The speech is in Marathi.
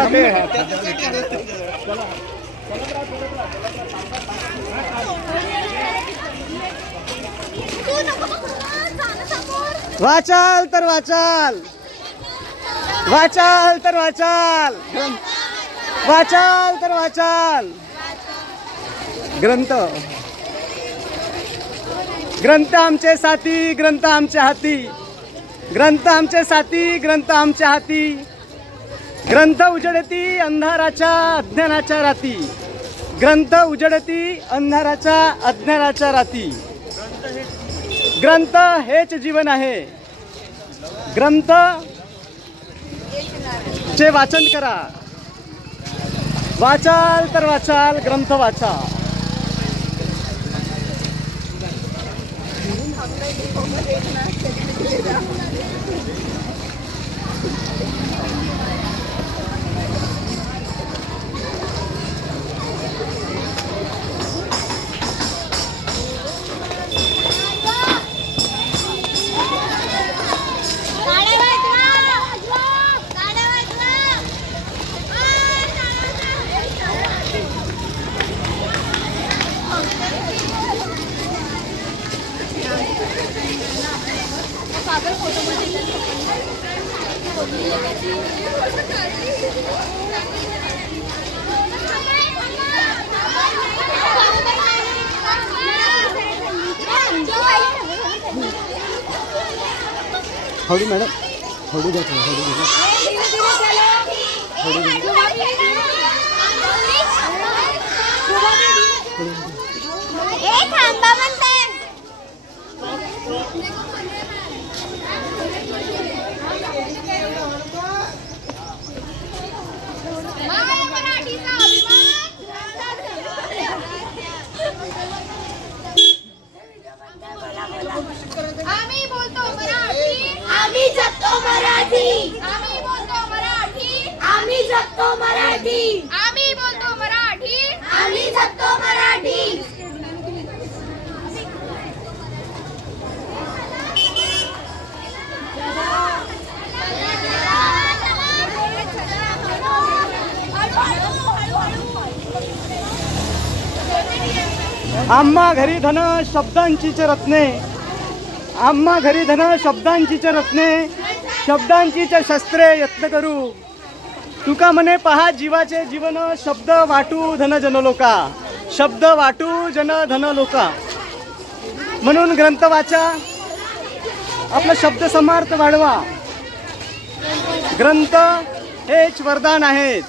आता ते वाचाल तर वाचाल, वाचाल तर वाचाल, वाचाल तर वाचाल. ग्रंथ ग्रंथ आमचे साथी, ग्रंथ आमच्या हाती, ग्रंथ आमचे साथी, ग्रंथ आमच्या हाती. ग्रंथ उजडती अंधाराच्या अज्ञानाच्या राती, ग्रंथ उजडती अंधाराच्या अज्ञानाच्या राती. ग्रंथ हेच जीवन आहे. ग्रंथ चे वाचन करा. वाचाल तर वाचाल, ग्रंथ वाचा. हळू मॅडम, हळू द्या, हळू द्या, हळू आम्ही बोलतो मराठी, आम्ही जगतो मराठी. आम्ही बोलतो मराठी, आम्ही जगतो मराठी. आम्ही बोलतो मराठी, आम्ही जगतो मराठी. आम्हा घरी धन शब्दांचीच रत्ने, आम्हा घरी धन शब्दांचीच रत्ने, शब्दांचीच शस्त्रे यत्न करू. तुका म्हणे पहा जीवाचे जीवन, शब्द वाटू धन जन लोका, शब्द वाटू जन धन लोका. म्हणून ग्रंथ वाचा, आपला शब्द समार्थ वाढवा. ग्रंथ हेच वरदान आहेत.